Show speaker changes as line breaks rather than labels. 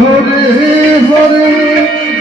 Hare Hare